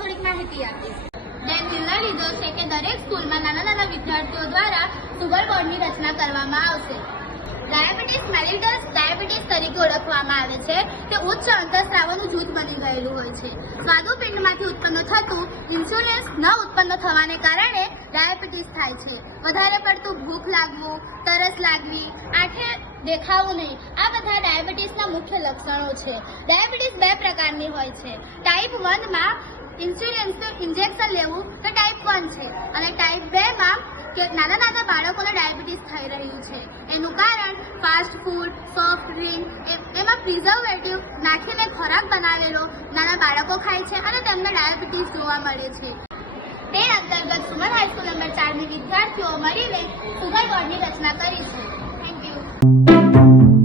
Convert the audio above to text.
થોડીક માહિતી આપીશ. જેમ નિર્ણય લીધો છે કે દરેક સ્કૂલમાં નાના વિદ્યાર્થીઓ દ્વારા સુગર બોર્ડની રચના કરવામાં આવશે. ડાયાબિટીસ મેલિટસ ડાયાબિટીસ તરીકે ઓળખવામાં આવે છે. તે ઉચ્ચ અંતઃસ્રાવનું જૂથ બની ગયેલું હોય છે. સ્વાદુપિંડમાંથી ઉત્પન્ન થતું ઇન્સ્યુલિન ન ઉત્પન્ન થવાને કારણે ડાયાબિટીસ થાય છે. વધારે પડતું ભૂખ લાગવું, તરસ લાગવી, આંખે દેખાવું નહીં, આ બધા ડાયાબિટીસના મુખ્ય લક્ષણો છે. ડાયાબિટીસ બે પ્રકારની હોય છે. ટાઈપ 1 માં ઇન્સ્યુલિનનું ઇન્જેક્શન લેવું તે ટાઈપ 1 છે, અને ટાઈપ 2 માં કે નાના બાળકોને ડાયાબિટીસ થઈ રહ્યું છે. એનું કારણ ફાસ્ટ ફૂડ, સોફ્ટ ડ્રિંક, એમાં પ્રિઝર્વેટિવ નાખીને ખોરાક બનાવેલો નાના બાળકો ખાય છે અને તેમને ડાયાબિટીસ જોવા મળે છે. તે અંતર્ગત સુમન હાઈસ્કૂલ નંબર 4 ની વિદ્યાર્થીઓ મળીને સુગર બોર્ડની રચના કરી છે. Thank you.